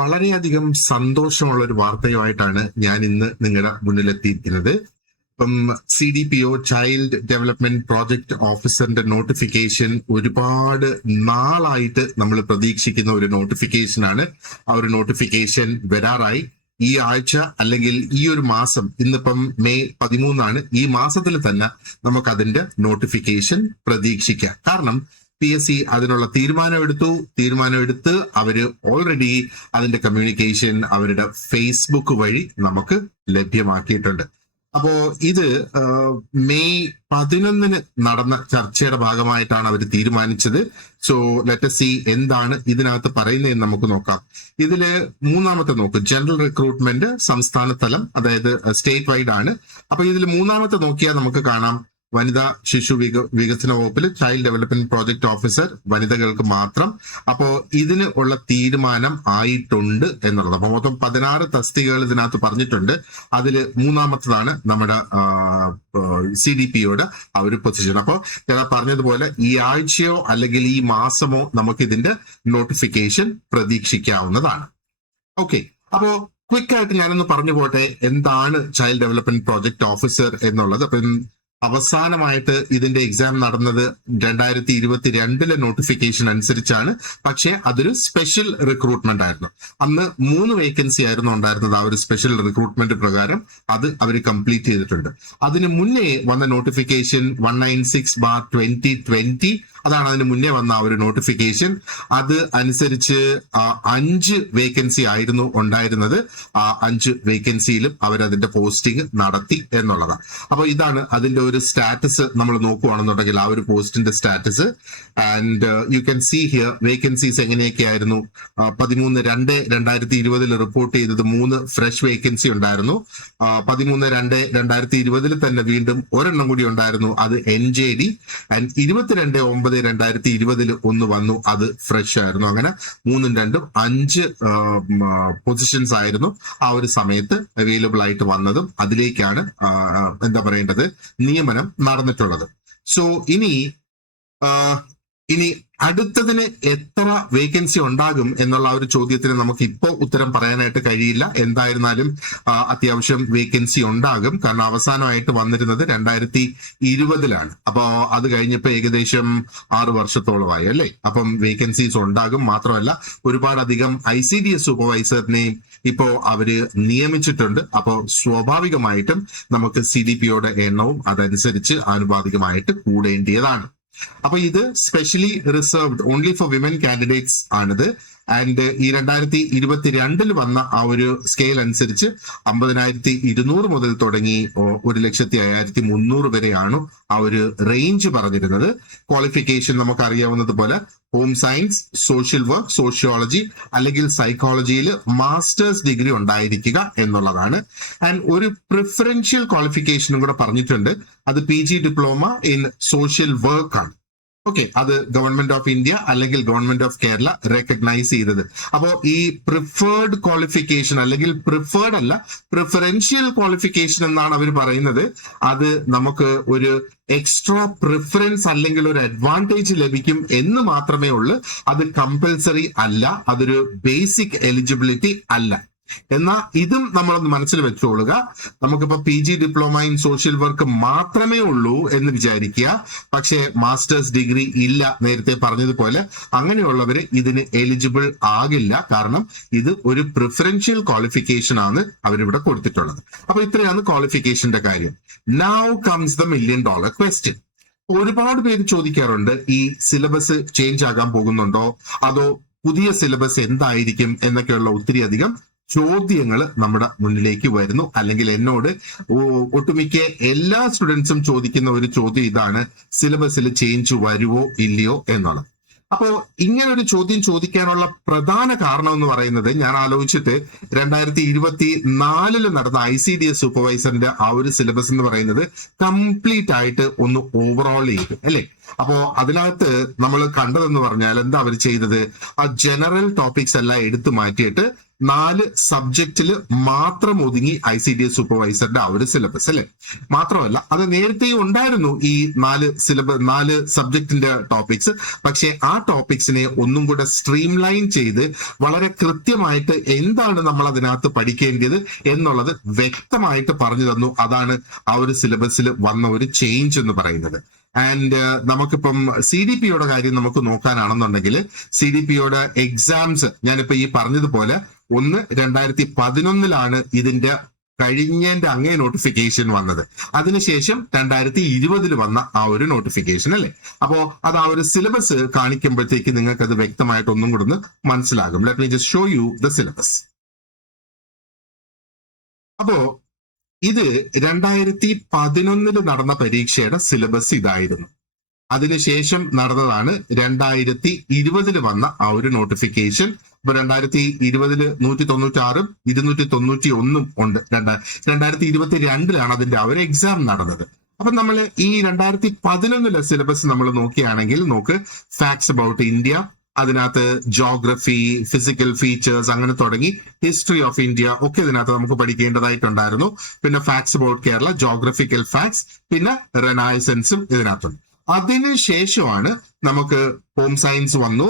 വളരെയധികം സന്തോഷമുള്ള ഒരു വാർത്തയുമായിട്ടാണ് ഞാൻ ഇന്ന് നിങ്ങളുടെ മുന്നിലെത്തിയിരിക്കുന്നത്. ഇപ്പം CDPO ചൈൽഡ് ഡെവലപ്മെന്റ് പ്രോജക്ട് ഓഫീസറിന്റെ നോട്ടിഫിക്കേഷൻ ഒരുപാട് നാളായിട്ട് നമ്മൾ പ്രതീക്ഷിക്കുന്ന ഒരു നോട്ടിഫിക്കേഷൻ ആണ്. ആ ഒരു നോട്ടിഫിക്കേഷൻ വരാറായി. ഈ ആഴ്ച അല്ലെങ്കിൽ ഈ ഒരു മാസം, ഇന്നിപ്പം മെയ് 13 ഈ മാസത്തിൽ തന്നെ നമുക്ക് അതിന്റെ നോട്ടിഫിക്കേഷൻ പ്രതീക്ഷിക്കാം. കാരണം PSC അതിനുള്ള തീരുമാനമെടുത്ത് അവര് ഓൾറെഡി അതിന്റെ കമ്മ്യൂണിക്കേഷൻ അവരുടെ ഫേസ്ബുക്ക് വഴി നമുക്ക് ലഭ്യമാക്കിയിട്ടുണ്ട്. അപ്പോ ഇത് മെയ് 11 നടന്ന ചർച്ചയുടെ ഭാഗമായിട്ടാണ് അവർ തീരുമാനിച്ചത്. സോ ലെറ്റ് us see എന്താണ് ഇതിനകത്ത് പറയുന്നതെന്ന് നമുക്ക് നോക്കാം. ഇതില് മൂന്നാമത്തെ നോക്ക്, ജനറൽ റിക്രൂട്ട്മെന്റ് സംസ്ഥാന തലം, അതായത് സ്റ്റേറ്റ് വൈഡ് ആണ്. അപ്പൊ ഇതിൽ മൂന്നാമത്തെ നോക്കിയാൽ നമുക്ക് കാണാം, വനിതാ ശിശു വികസന വകുപ്പിൽ ചൈൽഡ് ഡെവലപ്മെന്റ് പ്രോജക്ട് ഓഫീസർ വനിതകൾക്ക് മാത്രം. അപ്പോ ഇതിന് ഉള്ള തീരുമാനം ആയിട്ടുണ്ട് എന്നുള്ളത്. അപ്പൊ മൊത്തം 16 തസ്തികകൾ ഇതിനകത്ത് പറഞ്ഞിട്ടുണ്ട്. അതിൽ മൂന്നാമത്തതാണ് നമ്മുടെ CDPOയുടെ ആ ഒരു പൊസിഷൻ. അപ്പോൾ ഞാൻ പറഞ്ഞതുപോലെ ഈ ആഴ്ചയോ അല്ലെങ്കിൽ ഈ മാസമോ നമുക്ക് ഇതിന്റെ നോട്ടിഫിക്കേഷൻ പ്രതീക്ഷിക്കാവുന്നതാണ്. ഓക്കെ, അപ്പോ ക്വിക്കായിട്ട് ഞാനൊന്ന് പറഞ്ഞു പോട്ടെ എന്താണ് ചൈൽഡ് ഡെവലപ്മെന്റ് പ്രോജക്ട് ഓഫീസർ എന്നുള്ളത്. അപ്പം അവസാനമായിട്ട് ഇതിന്റെ എക്സാം നടന്നത് 2022 നോട്ടിഫിക്കേഷൻ അനുസരിച്ചാണ്. പക്ഷേ അതൊരു സ്പെഷ്യൽ റിക്രൂട്ട്മെന്റ് ആയിരുന്നു. അന്ന് 3 വേക്കൻസി ആയിരുന്നു ഉണ്ടായിരുന്നത്. ആ ഒരു സ്പെഷ്യൽ റിക്രൂട്ട്മെന്റ് പ്രകാരം അത് അവർ കംപ്ലീറ്റ് ചെയ്തിട്ടുണ്ട്. അതിന് മുന്നേ വന്ന നോട്ടിഫിക്കേഷൻ 196/2020, അതാണ് അതിന് മുന്നേ വന്ന ആ ഒരു നോട്ടിഫിക്കേഷൻ. അത് അനുസരിച്ച് 5 വേക്കൻസി ആയിരുന്നു ഉണ്ടായിരുന്നത്. ആ 5 വേക്കൻസിയിലും അവരതിന്റെ പോസ്റ്റിംഗ് നടത്തി എന്നുള്ളതാണ്. അപ്പൊ ഇതാണ് അതിന്റെ ഒരു സ്റ്റാറ്റസ്. നമ്മൾ നോക്കുകയാണെന്നുണ്ടെങ്കിൽ ആ ഒരു പോസ്റ്റിന്റെ status. And you can see here vacancies എങ്ങനെയൊക്കെ ആയിരുന്നു. 13/2/2020 റിപ്പോർട്ട് ചെയ്തത് 3 ഫ്രഷ് വേക്കൻസി ഉണ്ടായിരുന്നു. 13/2/2020 തന്നെ വീണ്ടും ഒരെണ്ണം കൂടി ഉണ്ടായിരുന്നു, അത് NJD. ആൻഡ് 22/9/2020 ഒന്ന് വന്നു, അത് ഫ്രഷ് ആയിരുന്നു. അങ്ങനെ 3ഉം 2ഉം 5 പൊസിഷൻസ് ആയിരുന്നു ആ ഒരു സമയത്ത് അവൈലബിൾ ആയിട്ട് വന്നതും അതിലേക്കാണ് എന്താ പറയേണ്ടത് നിയമനം നടന്നിട്ടുള്ളത്. സോ ഇനി അടുത്തതിന് എത്ര വേക്കൻസി ഉണ്ടാകും എന്നുള്ള ഒരു ചോദ്യത്തിന് നമുക്ക് ഇപ്പോൾ ഉത്തരം പറയാനായിട്ട് കഴിയില്ല. എന്തായിരുന്നാലും അത്യാവശ്യം വേക്കൻസി ഉണ്ടാകും. കാരണം അവസാനമായിട്ട് വന്നിരുന്നത് 2020 അപ്പോ അത് കഴിഞ്ഞപ്പോ ഏകദേശം 6 വർഷത്തോളമായി അല്ലേ. അപ്പം വേക്കൻസീസ് ഉണ്ടാകും. മാത്രമല്ല ഒരുപാടധികം ICDS സൂപ്പർവൈസറിനെയും ഇപ്പോ അവര് നിയമിച്ചിട്ടുണ്ട്. അപ്പോൾ സ്വാഭാവികമായിട്ടും നമുക്ക് CDPOയുടെ എണ്ണവും അതനുസരിച്ച് ആനുപാതികമായിട്ട് കൂടേണ്ടതാണ്. അപ്പൊ ഇത് specially reserved only for women candidates ആണിത്. ആൻഡ് ഈ 2022 വന്ന ആ ഒരു സ്കെയിൽ അനുസരിച്ച് 50,200 മുതൽ തുടങ്ങി 1,05,300 വരെയാണ് ആ ഒരു റേഞ്ച് പറഞ്ഞിരുന്നത്. ക്വാളിഫിക്കേഷൻ നമുക്ക് അറിയാവുന്നതുപോലെ home science, social work, sociology അല്ലെങ്കിൽ സൈക്കോളജിയിൽ മാസ്റ്റേഴ്സ് ഡിഗ്രി ഉണ്ടായിരിക്കുക എന്നുള്ളതാണ്. ആൻഡ് ഒരു പ്രിഫറൻഷ്യൽ ക്വാളിഫിക്കേഷനും കൂടെ പറഞ്ഞിട്ടുണ്ട്. അത് PG diploma in social work ആണ്. ഓക്കെ, അത് ഗവൺമെന്റ് ഓഫ് ഇന്ത്യ അല്ലെങ്കിൽ ഗവൺമെന്റ് ഓഫ് കേരള റെക്കഗ്നൈസ് ചെയ്തത്. അപ്പോ ഈ പ്രിഫേർഡ് ക്വാളിഫിക്കേഷൻ അല്ലെങ്കിൽ പ്രിഫേർഡ് അല്ല, പ്രിഫറൻഷ്യൽ ക്വാളിഫിക്കേഷൻ എന്നാണ് അവർ പറയുന്നത്. അത് നമുക്ക് ഒരു എക്സ്ട്രാ പ്രിഫറൻസ് അല്ലെങ്കിൽ ഒരു അഡ്വാൻറ്റേജ് ലഭിക്കും എന്ന് മാത്രമേ ഉള്ളൂ. അത് കമ്പൽസറി അല്ല, അതൊരു ബേസിക് എലിജിബിലിറ്റി അല്ല. എന്നാൽ ഇതും നമ്മളൊന്ന് മനസ്സിൽ വെച്ചോളുക. നമുക്കിപ്പോ PG diploma in social work മാത്രമേ ഉള്ളൂ എന്ന് വിചാരിക്കുക. പക്ഷേ മാസ്റ്റേഴ്സ് ഡിഗ്രി ഇല്ല, നേരത്തെ പറഞ്ഞതുപോലെ. അങ്ങനെയുള്ളവര് ഇതിന് എലിജിബിൾ ആകില്ല. കാരണം ഇത് ഒരു പ്രിഫറൻഷ്യൽ ക്വാളിഫിക്കേഷൻ ആണ് അവരിവിടെ കൊടുത്തിട്ടുള്ളത്. അപ്പൊ ഇത്രയാണ് ക്വാളിഫിക്കേഷന്റെ കാര്യം. Now comes the $1 million question. ഒരുപാട് പേര് ചോദിക്കാറുണ്ട്, ഈ സിലബസ് ചേഞ്ച് ആകാൻ പോകുന്നുണ്ടോ, അതോ പുതിയ സിലബസ് എന്തായിരിക്കും എന്നൊക്കെയുള്ള ഒത്തിരി അധികം ചോദ്യങ്ങൾ നമ്മുടെ മുന്നിലേക്ക് വരുന്നു. അല്ലെങ്കിൽ എന്നോട് ഒട്ടുമിക്ക എല്ലാ സ്റ്റുഡൻസും ചോദിക്കുന്ന ഒരു ചോദ്യം ഇതാണ്, സിലബസിൽ ചേഞ്ച് വരുവോ ഇല്ലയോ എന്നുള്ളത്. അപ്പോ ഇങ്ങനെ ഒരു ചോദ്യം ചോദിക്കാനുള്ള പ്രധാന കാരണം എന്ന് പറയുന്നത്, ഞാൻ ആലോചിച്ചിട്ട് 2024 നടന്ന ICDS സൂപ്പർവൈസറിന്റെ ആ ഒരു സിലബസ് എന്ന് പറയുന്നത് കംപ്ലീറ്റ് ആയിട്ട് ഒന്ന് ഓവറോൾ ചെയ്തു അല്ലെ. അപ്പോ അതിനകത്ത് നമ്മൾ കണ്ടതെന്ന് പറഞ്ഞാൽ എന്താ അവർ ചെയ്തത്, ആ ജനറൽ ടോപ്പിക്സ് എല്ലാം എടുത്തു മാറ്റിയിട്ട് 4 സബ്ജക്റ്റിൽ മാത്രം ഒതുങ്ങി ICDS സൂപ്പർവൈസറുടെ ആ ഒരു സിലബസ് അല്ലെ. മാത്രമല്ല അത് നേരത്തെയും ഉണ്ടായിരുന്നു ഈ 4 സബ്ജക്റ്റിന്റെ ടോപ്പിക്സ്. പക്ഷെ ആ ടോപ്പിക്സിനെ ഒന്നും കൂടെ സ്ട്രീം ലൈൻ ചെയ്ത് വളരെ കൃത്യമായിട്ട് എന്താണ് നമ്മൾ അതിനകത്ത് പഠിക്കേണ്ടത് എന്നുള്ളത് വ്യക്തമായിട്ട് പറഞ്ഞു തന്നു. അതാണ് ആ ഒരു സിലബസിൽ വന്ന ഒരു ചേഞ്ച് എന്ന് പറയുന്നത്. ആൻഡ് നമുക്കിപ്പം CDPയുടെ കാര്യം നമുക്ക് നോക്കാനാണെന്നുണ്ടെങ്കിൽ CDPയുടെ എക്സാംസ് ഞാനിപ്പോ ഈ പറഞ്ഞതുപോലെ 2011 ഇതിന്റെ കഴിഞ്ഞതിന്റെ അങ്ങേ നോട്ടിഫിക്കേഷൻ വന്നത്. അതിനുശേഷം 2020 വന്ന ആ ഒരു നോട്ടിഫിക്കേഷൻ അല്ലെ. അപ്പോ അത് ആ ഒരു സിലബസ് കാണിക്കുമ്പോഴത്തേക്ക് നിങ്ങൾക്ക് അത് വ്യക്തമായിട്ട് ഒന്നും കൂടെ ഒന്ന് മനസ്സിലാകും. Let me just show you the syllabus. അപ്പോ ഇത് 2011 നടന്ന പരീക്ഷയുടെ സിലബസ് ഇതായിരുന്നു. അതിനുശേഷം നടന്നതാണ് 2020 വന്ന ആ ഒരു നോട്ടിഫിക്കേഷൻ. ഇപ്പൊ 2020 196 291 ഉണ്ട്. 2022 അതിന്റെ ആ ഒരു എക്സാം നടന്നത്. അപ്പൊ നമ്മൾ ഈ 2011 സിലബസ് നമ്മൾ നോക്കുകയാണെങ്കിൽ നോക്ക്, ഫാക്ട്സ് അബൌട്ട് ഇന്ത്യ, അതിനകത്ത് ജോഗ്രഫി, ഫിസിക്കൽ ഫീച്ചേഴ്സ്, അങ്ങനെ തുടങ്ങി ഹിസ്റ്ററി ഓഫ് ഇന്ത്യ ഒക്കെ ഇതിനകത്ത് നമുക്ക് പഠിക്കേണ്ടതായിട്ടുണ്ടായിരുന്നു. പിന്നെ facts about Kerala, geographical facts, പിന്നെ റെനൈസൻസും ഇതിനകത്തുണ്ട്. അതിനുശേഷമാണ് നമുക്ക് ഹോം സയൻസ് വന്നു.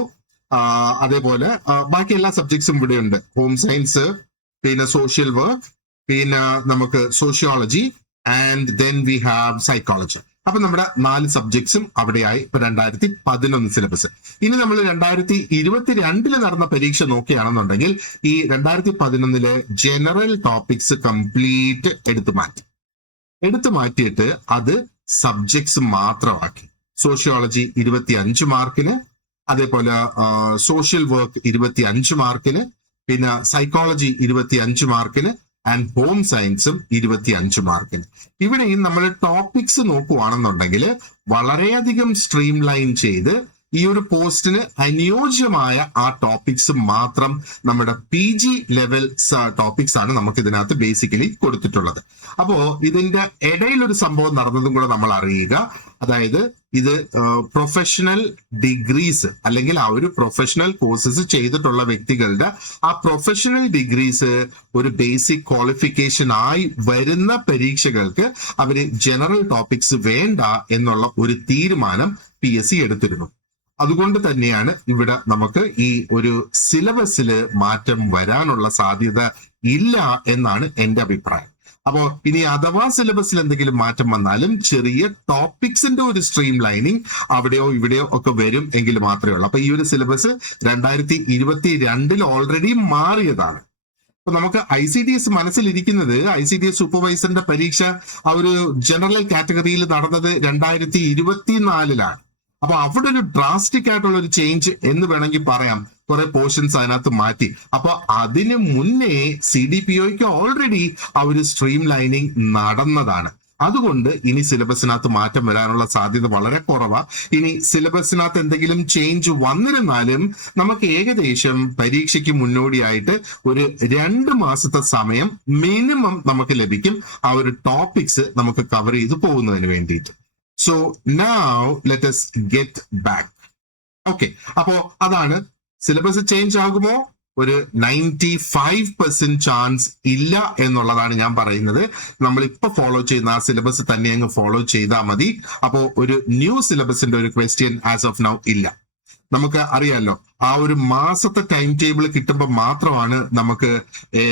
അതേപോലെ ബാക്കി എല്ലാ സബ്ജക്ട്സും ഇവിടെ ഉണ്ട്. ഹോം സയൻസ്, പിന്നെ സോഷ്യൽ വർക്ക്, പിന്നെ നമുക്ക് sociology, and then we have psychology. അപ്പൊ നമ്മുടെ 4 സബ്ജക്ട്സും അവിടെയായി. ഇപ്പൊ 2011 സിലബസ്. ഇനി നമ്മൾ 2022 നടന്ന പരീക്ഷ നോക്കുകയാണെന്നുണ്ടെങ്കിൽ ഈ 2011 ജനറൽ ടോപ്പിക്സ് കംപ്ലീറ്റ് എടുത്തു മാറ്റിയിട്ട് അത് സബ്ജക്ട്സ് മാത്രമാക്കി. സോഷ്യോളജി 25 മാർക്കിന്, അതേപോലെ സോഷ്യൽ വർക്ക് 25 മാർക്കിന്, പിന്നെ സൈക്കോളജി 25 മാർക്കിന്, ആൻഡ് ഹോം സയൻസും 25 മാർക്കിന്. ഇവിടെയും നമ്മൾ ടോപ്പിക്സ് നോക്കുവാണെന്നുണ്ടെങ്കിൽ വളരെയധികം സ്ട്രീം ലൈൻ ചെയ്ത് ഈ ഒരു പോസ്റ്റിന് അനുയോജ്യമായ ആ ടോപ്പിക്സ് മാത്രം നമ്മുടെ PG ലെവൽ ടോപ്പിക്സ് ആണ് നമുക്ക് ഇതിനകത്ത് ബേസിക്കലി കൊടുത്തിട്ടുള്ളത്. അപ്പോ ഇതിന്റെ ഇടയിൽ ഒരു സംഭവം നടന്നതും കൂടെ നമ്മൾ അറിയുക. അതായത് ഇത് പ്രൊഫഷണൽ ഡിഗ്രീസ് അല്ലെങ്കിൽ ആ ഒരു പ്രൊഫഷണൽ കോഴ്സസ് ചെയ്തിട്ടുള്ള വ്യക്തികളുടെ ആ പ്രൊഫഷണൽ ഡിഗ്രീസ് ഒരു ബേസിക് ക്വാളിഫിക്കേഷൻ ആയി വരുന്ന പരീക്ഷകൾക്ക് അവര് ജനറൽ ടോപ്പിക്സ് വേണ്ട എന്നുള്ള ഒരു തീരുമാനം PSC എടുത്തിരുന്നു. അതുകൊണ്ട് തന്നെയാണ് ഇവിടെ നമുക്ക് ഈ ഒരു സിലബസിൽ മാറ്റം വരാനുള്ള സാധ്യത ഇല്ല എന്നാണ് എന്റെ അഭിപ്രായം. അപ്പോ ഇനി അഥവാ സിലബസിൽ എന്തെങ്കിലും മാറ്റം വന്നാലും ചെറിയ ടോപ്പിക്സിന്റെ ഒരു സ്ട്രീം ലൈനിങ് അവിടെയോ ഇവിടെയോ ഒക്കെ വരും എങ്കിൽ മാത്രമേ ഉള്ളൂ. അപ്പൊ ഈ ഒരു സിലബസ് 2022 ഓൾറെഡി മാറിയതാണ്. അപ്പൊ നമുക്ക് ICDS മനസ്സിലിരിക്കുന്നത് ICDS സൂപ്പർവൈസറിന്റെ പരീക്ഷ ആ ഒരു ജനറൽ കാറ്റഗറിയിൽ നടന്നത് 2024 അപ്പൊ അവിടെ ഒരു ഡ്രാസ്റ്റിക് ആയിട്ടുള്ള ഒരു ചേഞ്ച് എന്ന് വേണമെങ്കിൽ പറയാം. കുറെ പോർഷൻസ് അതിനകത്ത് മാറ്റി. അപ്പൊ അതിന് മുന്നേ CDPOയ്ക്ക് ഓൾറെഡി ആ ഒരു സ്ട്രീം ലൈനിങ് നടന്നതാണ്. അതുകൊണ്ട് ഇനി സിലബസിനകത്ത് മാറ്റം വരാനുള്ള സാധ്യത വളരെ കുറവാണ്. ഇനി സിലബസിനകത്ത് എന്തെങ്കിലും ചേഞ്ച് വന്നിരുന്നാലും നമുക്ക് ഏകദേശം പരീക്ഷയ്ക്ക് മുന്നോടിയായിട്ട് ഒരു 2 മാസത്തെ സമയം മിനിമം നമുക്ക് ലഭിക്കും ആ ഒരു ടോപ്പിക്സ് നമുക്ക് കവർ ചെയ്ത് പോകുന്നതിന് വേണ്ടിയിട്ട്. So now let us get back. Okay, അപ്പോ അതാണ് സിലബസ് ചേഞ്ച് ആകുമോ? ഒരു 95% ചാൻസ് ഇല്ല എന്നുള്ളതാണ് ഞാൻ പറയുന്നത്. നമ്മൾ ഇപ്പൊ ഫോളോ ചെയ്യുന്ന ആ സിലബസ് തന്നെ അങ്ങ് ഫോളോ ചെയ്താൽ മതി. അപ്പോ ഒരു ന്യൂ സിലബസിന്റെ ഒരു ക്വസ്റ്റ്യൻ ആസ് ഓഫ് നൗ ഇല്ല. നമുക്ക് അറിയാലോ ആ ഒരു മാസത്തെ ടൈം ടേബിൾ കിട്ടുമ്പോൾ മാത്രമാണ് നമുക്ക്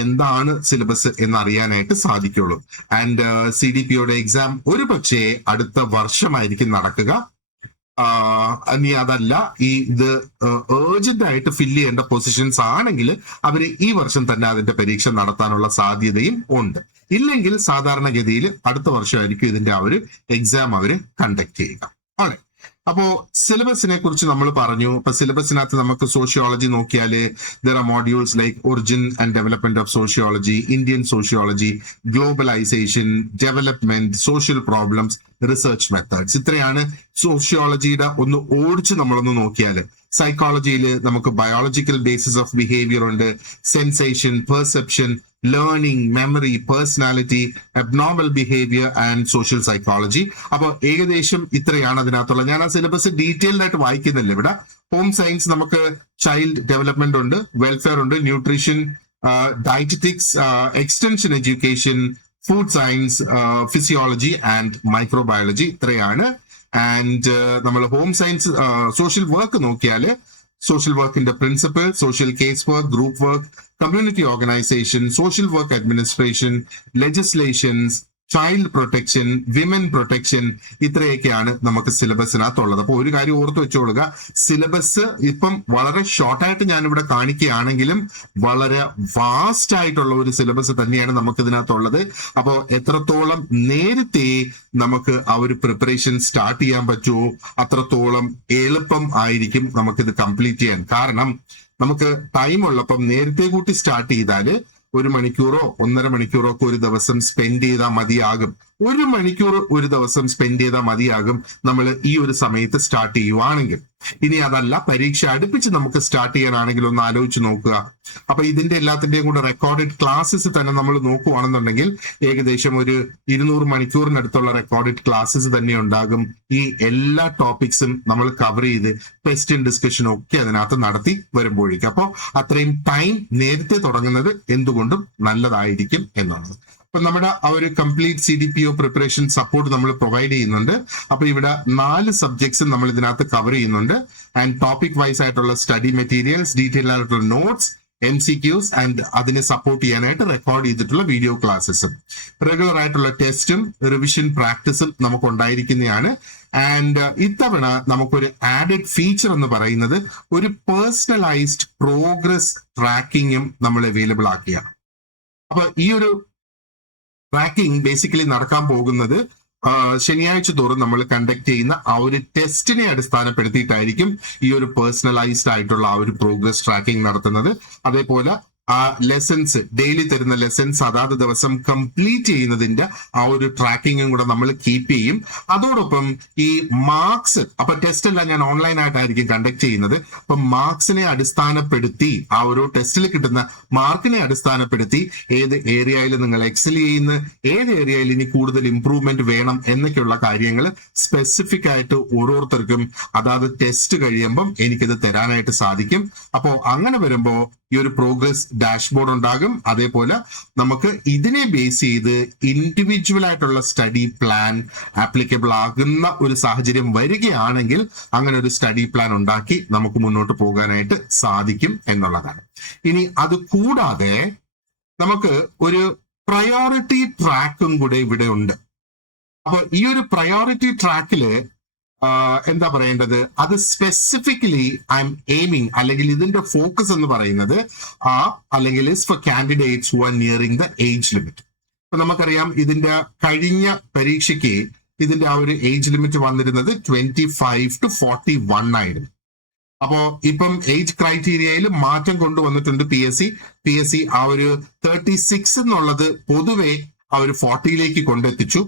എന്താണ് സിലബസ് എന്ന് അറിയാനായിട്ട് സാധിക്കുള്ളൂ. ആൻഡ് CDPOയുടെ എക്സാം ഒരു പക്ഷേ അടുത്ത വർഷമായിരിക്കും നടക്കുക. ഇനി അതല്ല ഇത് ഏർജന്റ് ആയിട്ട് ഫില്ല് ചെയ്യേണ്ട പൊസിഷൻസ് ആണെങ്കിൽ അവര് ഈ വർഷം തന്നെ അതിന്റെ പരീക്ഷ നടത്താനുള്ള സാധ്യതയും ഉണ്ട്. ഇല്ലെങ്കിൽ സാധാരണഗതിയിൽ അടുത്ത വർഷമായിരിക്കും ഇതിന്റെ ആ ഒരു എക്സാം അവര് കണ്ടക്ട് ചെയ്യുക. ആണ്. അപ്പോ സിലബസിനെ കുറിച്ച് നമ്മൾ പറഞ്ഞു. അപ്പൊ സിലബസിനകത്ത് നമുക്ക് സോഷ്യോളജി നോക്കിയാല് there are modules like origin and development of sociology, Indian sociology, globalization, development, social problems, research methods. ഇത്രയാണ് സോഷ്യോളജിയുടെ ഒന്ന് ഓടിച്ച് നമ്മളൊന്ന് നോക്കിയാല്. സൈക്കോളജിയിൽ നമുക്ക് ബയോളജിക്കൽ ബേസിസ് ഓഫ് ബിഹേവിയർ ഉണ്ട്, sensation, perception, learning, memory, personality, abnormal behaviour and social psychology. അപ്പൊ ഏകദേശം ഇത്രയാണ് അതിനകത്തുള്ള. ഞാൻ ആ സിലബസ് ഡീറ്റെയിൽഡ് ആയിട്ട് വായിക്കുന്നില്ല ഇവിടെ. ഹോം സയൻസ് നമുക്ക് ചൈൽഡ് ഡെവലപ്മെന്റ് ഉണ്ട്, വെൽഫെയർ ഉണ്ട്, nutrition, dietetics, extension education, food science, physiology and microbiology, ഇത്രയാണ്. ആൻഡ് നമ്മൾ ഹോം സയൻസ്, സോഷ്യൽ വർക്ക് നോക്കിയാൽ സോഷ്യൽ വർക്കിന്റെ principal, social case work, group work, community organisation, social work administration, legislations, child protection, women protection, ഇത്രയൊക്കെയാണ് നമുക്ക് സിലബസിനകത്തുള്ളത്. അപ്പൊ ഒരു കാര്യം ഓർത്ത് വെച്ചോളുക, സിലബസ് ഇപ്പം വളരെ ഷോർട്ടായിട്ട് ഞാനിവിടെ കാണിക്കുകയാണെങ്കിലും വളരെ വാസ്റ്റ് ആയിട്ടുള്ള ഒരു സിലബസ് തന്നെയാണ് നമുക്ക് ഇതിനകത്തുള്ളത്. അപ്പോൾ എത്രത്തോളം നേരത്തെ നമുക്ക് ആ ഒരു പ്രിപ്പറേഷൻ സ്റ്റാർട്ട് ചെയ്യാൻ പറ്റുമോ അത്രത്തോളം എളുപ്പം ആയിരിക്കും നമുക്കിത് കംപ്ലീറ്റ് ചെയ്യാൻ. കാരണം നമുക്ക് ടൈം ഉള്ളപ്പം നേരത്തെ കൂട്ടി സ്റ്റാർട്ട് ചെയ്താല് 1 മണിക്കൂറോ 1.5 മണിക്കൂറോ ഒക്കെ ഒരു ദിവസം സ്പെൻഡ് ചെയ്താൽ മതിയാകും. 1 മണിക്കൂർ ഒരു ദിവസം സ്പെൻഡ് ചെയ്താൽ മതിയാകും നമ്മൾ ഈ ഒരു സമയത്ത് സ്റ്റാർട്ട് ചെയ്യുവാണെങ്കിൽ. ഇനി അതല്ല, പരീക്ഷ അടുപ്പിച്ച് നമുക്ക് സ്റ്റാർട്ട് ചെയ്യാനാണെങ്കിൽ ഒന്ന് ആലോചിച്ച് നോക്കുക. അപ്പൊ ഇതിന്റെ എല്ലാത്തിന്റെയും കൂടെ റെക്കോർഡഡ് ക്ലാസ്സസ് തന്നെ നമ്മൾ നോക്കുവാണെന്നുണ്ടെങ്കിൽ ഏകദേശം ഒരു 200 മണിക്കൂറിനടുത്തുള്ള റെക്കോർഡഡ് ക്ലാസ്സസ് തന്നെ ഉണ്ടാകും. ഈ എല്ലാ ടോപ്പിക്സും നമ്മൾ കവർ ചെയ്ത് ക്വസ്റ്റ്യൻ ഡിസ്കഷനും ഒക്കെ അതിനകത്ത് നടത്തി വരുമ്പോഴേക്കും. അപ്പോൾ അത്രയും ടൈം നേരത്തെ തുടങ്ങുന്നത് എന്തുകൊണ്ടും നല്ലതായിരിക്കും എന്നുള്ളത്. അപ്പൊ നമ്മുടെ ആ ഒരു കംപ്ലീറ്റ് CDPO പ്രിപ്പറേഷൻ സപ്പോർട്ട് നമ്മൾ പ്രൊവൈഡ് ചെയ്യുന്നുണ്ട്. അപ്പൊ ഇവിടെ 4 സബ്ജക്ട്സ് നമ്മൾ ഇതിനകത്ത് കവർ ചെയ്യുന്നുണ്ട്. ആൻഡ് ടോപ്പിക് വൈസ് ആയിട്ടുള്ള സ്റ്റഡി മെറ്റീരിയൽസ്, ഡീറ്റെയിൽ ആയിട്ടുള്ള നോട്ട്സ്, MCQs ആൻഡ് അതിനെ സപ്പോർട്ട് ചെയ്യാനായിട്ട് റെക്കോർഡ് ചെയ്തിട്ടുള്ള വീഡിയോ ക്ലാസ്സസും, റെഗുലർ ആയിട്ടുള്ള ടെസ്റ്റും റിവിഷൻ പ്രാക്ടീസും നമുക്ക് ഉണ്ടായിരിക്കുന്നതാണ്. ആൻഡ് ഇത്തവണ നമുക്കൊരു ആഡഡ് ഫീച്ചർ എന്ന് പറയുന്നത് ഒരു പേഴ്സണലൈസ്ഡ് പ്രോഗ്രസ് ട്രാക്കിങ്ങും നമ്മൾ അവൈലബിൾ ആക്കിയാണ്. അപ്പൊ ഈ ഒരു ട്രാക്കിംഗ് ബേസിക്കലി നടക്കാൻ പോകുന്നത് ശനിയാഴ്ച തോറും നമ്മൾ കണ്ടക്ട് ചെയ്യുന്ന ആ ഒരു ടെസ്റ്റിനെ അടിസ്ഥാനപ്പെടുത്തിയിട്ടായിരിക്കും ഈ ഒരു പേഴ്സണലൈസ്ഡ് ആയിട്ടുള്ള ആ ഒരു പ്രോഗ്രസ് ട്രാക്കിംഗ് നടത്തുന്നത്. അതേപോലെ ആ ലെസൺസ്, ഡെയിലി തരുന്ന ലെസൺസ് അതാത് ദിവസം കംപ്ലീറ്റ് ചെയ്യുന്നതിന്റെ ആ ഒരു ട്രാക്കിങ്ങും കൂടെ നമ്മൾ കീപ്പ് ചെയ്യും. അതോടൊപ്പം ഈ മാർക്സ്, അപ്പൊ ടെസ്റ്റ് എല്ലാം ഞാൻ ഓൺലൈൻ ആയിട്ടായിരിക്കും കണ്ടക്ട് ചെയ്യുന്നത്. അപ്പൊ മാർക്സിനെ അടിസ്ഥാനപ്പെടുത്തി, ആ ഒരു ടെസ്റ്റിൽ കിട്ടുന്ന മാർക്കിനെ അടിസ്ഥാനപ്പെടുത്തി ഏത് ഏരിയയിൽ നിങ്ങൾ എക്സൽ ചെയ്യുന്ന, ഏത് ഏരിയയിൽ ഇനി കൂടുതൽ ഇംപ്രൂവ്മെന്റ് വേണം എന്നൊക്കെയുള്ള കാര്യങ്ങൾ സ്പെസിഫിക് ആയിട്ട് ഓരോരുത്തർക്കും അതാത് ടെസ്റ്റ് കഴിയുമ്പം എനിക്കിത് തരാനായിട്ട് സാധിക്കും. അപ്പോ അങ്ങനെ വരുമ്പോ ഈ ഒരു പ്രോഗ്രസ് ഡാഷ്ബോർഡ് ഉണ്ടാകും. അതേപോലെ നമുക്ക് ഇതിനെ ബേസ് ചെയ്ത് ഇൻഡിവിജ്വൽ ആയിട്ടുള്ള സ്റ്റഡി പ്ലാൻ ആപ്ലിക്കബിൾ ആകുന്ന ഒരു സാഹചര്യം വരികയാണെങ്കിൽ അങ്ങനെ ഒരു സ്റ്റഡി പ്ലാൻ ഉണ്ടാക്കി നമുക്ക് മുന്നോട്ട് പോകാനായിട്ട് സാധിക്കും എന്നുള്ളതാണ്. ഇനി അത് കൂടാതെ നമുക്ക് ഒരു പ്രയോറിറ്റി ട്രാക്കും കൂടെ ഇവിടെ ഉണ്ട്. അപ്പൊ ഈ ഒരു പ്രയോറിറ്റി ട്രാക്കില് എന്താ പറയേണ്ടത്, അത് സ്പെസിഫിക്കലി ഐ എം എയിമിങ്, അല്ലെങ്കിൽ ഇതിന്റെ ഫോക്കസ് എന്ന് പറയുന്നത് അല്ലെങ്കിൽ four candidates who are nearing the age limit. ഇപ്പൊ നമുക്കറിയാം ഇതിന്റെ കഴിഞ്ഞ പരീക്ഷയ്ക്ക് ഇതിന്റെ ആ ഒരു ഏജ് ലിമിറ്റ് വന്നിരുന്നത് 25 to 41 ആയിരുന്നു. അപ്പോ ഇപ്പം ഏജ് ക്രൈറ്റീരിയയിൽ മാറ്റം കൊണ്ടുവന്നിട്ടുണ്ട് പി എസ് സി ആ ഒരു 36 എന്നുള്ളത് പൊതുവെ ആ ഒരു 40ലേക്ക് കൊണ്ടെത്തിച്ചു.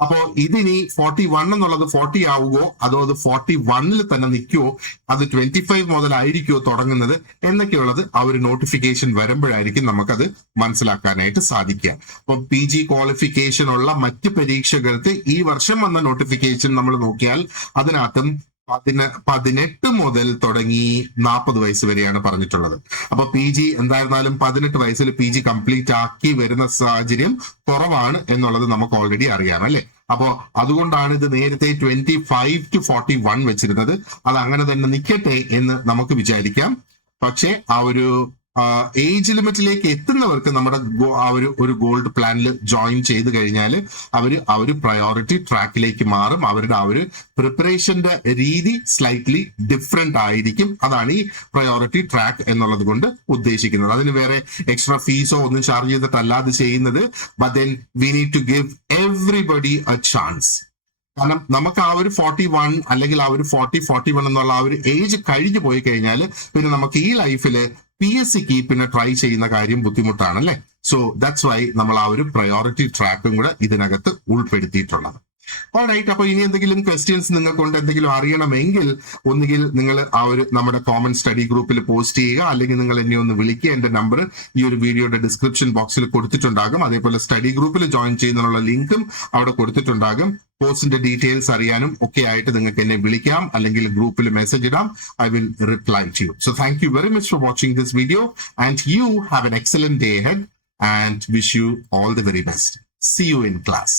അപ്പോ ഇതിനി 41 എന്നുള്ളത് 40 ആവുകയോ അതോ അത് 41 തന്നെ നിൽക്കുവോ, അത് 25 മുതലായിരിക്കുമോ തുടങ്ങുന്നത് എന്നൊക്കെയുള്ളത് ആ ഒരു നോട്ടിഫിക്കേഷൻ വരുമ്പോഴായിരിക്കും നമുക്കത് മനസ്സിലാക്കാനായിട്ട് സാധിക്കുക. അപ്പൊ PG ക്വാളിഫിക്കേഷൻ ഉള്ള മറ്റ് പരീക്ഷകൾക്ക് ഈ വർഷം വന്ന നോട്ടിഫിക്കേഷൻ നമ്മൾ നോക്കിയാൽ അതിനകത്തും 18 മുതൽ തുടങ്ങി 40 വയസ്സ് വരെയാണ് പറഞ്ഞിട്ടുള്ളത്. അപ്പൊ PG എന്തായിരുന്നാലും 18 വയസ്സിൽ PG കംപ്ലീറ്റ് ആക്കി വരുന്ന സാഹചര്യം കുറവാണ് എന്നുള്ളത് നമുക്ക് ഓൾറെഡി അറിയാം അല്ലെ. അപ്പോ അതുകൊണ്ടാണ് ഇത് നേരത്തെ 25 to 41 വെച്ചിരുന്നത്. അത് അങ്ങനെ തന്നെ നിൽക്കട്ടെ എന്ന് നമുക്ക് വിചാരിക്കാം. പക്ഷെ ആ ഒരു ഏജ് ലിമിറ്റിലേക്ക് എത്തുന്നവർക്ക് നമ്മുടെ ആ ഒരു ഗോൾഡ് പ്ലാനിൽ ജോയിൻ ചെയ്ത് കഴിഞ്ഞാൽ അവർ ആ ഒരു പ്രയോറിറ്റി ട്രാക്കിലേക്ക് മാറും. അവരുടെ ആ ഒരു പ്രിപ്പറേഷന്റെ രീതി സ്ലൈറ്റ്ലി ഡിഫറെന്റ് ആയിരിക്കും. അതാണ് ഈ പ്രയോറിറ്റി ട്രാക്ക് എന്നുള്ളത് കൊണ്ട് ഉദ്ദേശിക്കുന്നത്. അതിന് വേറെ എക്സ്ട്രാ ഫീസോ ഒന്നും ചാർജ് ചെയ്തിട്ടല്ല അത് ചെയ്യുന്നത്. But then we need to give everybody a chance. കാരണം നമുക്ക് ആ ഒരു 41 അല്ലെങ്കിൽ ആ ഒരു 41 എന്നുള്ള ആ ഒരു ഏജ് കഴിഞ്ഞു പോയി കഴിഞ്ഞാൽ പിന്നെ നമുക്ക് ഈ ലൈഫില് PSCക്ക് പിന്നെ ട്രൈ ചെയ്യുന്ന കാര്യം ബുദ്ധിമുട്ടാണ് അല്ലെ. സോ ദാറ്റ്സ് വൈ നമ്മൾ ആ ഒരു പ്രയോറിറ്റി ട്രാക്കും കൂടെ ഇതിനകത്ത് ഉൾപ്പെടുത്തിയിട്ടുള്ളത്. ഓൾറൈറ്റ്, അപ്പൊ ഇനി എന്തെങ്കിലും ക്വസ്റ്റ്യൻസ് നിങ്ങൾക്കൊണ്ട് എന്തെങ്കിലും അറിയണമെങ്കിൽ ഒന്നുകിൽ നിങ്ങൾ ആ ഒരു നമ്മുടെ കോമൺ സ്റ്റഡി ഗ്രൂപ്പിൽ പോസ്റ്റ് ചെയ്യുക, അല്ലെങ്കിൽ നിങ്ങൾ എന്നെ ഒന്ന് വിളിക്കുക. എന്റെ നമ്പർ ഈ ഒരു വീഡിയോയുടെ ഡിസ്ക്രിപ്ഷൻ ബോക്സിൽ കൊടുത്തിട്ടുണ്ടാകും. അതേപോലെ സ്റ്റഡി ഗ്രൂപ്പിൽ ജോയിൻ ചെയ്യുന്നതിനുള്ള ലിങ്കും അവിടെ കൊടുത്തിട്ടുണ്ടാകും. കോഴ്സിന്റെ ഡീറ്റെയിൽസ് അറിയാനും ഒക്കെ ആയിട്ട് നിങ്ങൾക്ക് എന്നെ വിളിക്കാം, അല്ലെങ്കിൽ ഗ്രൂപ്പിൽ മെസ്സേജ് ഇടാം. I will reply to you. So thank you very much for watching this video and you have an excellent day ahead and wish you all the very best. See you in class.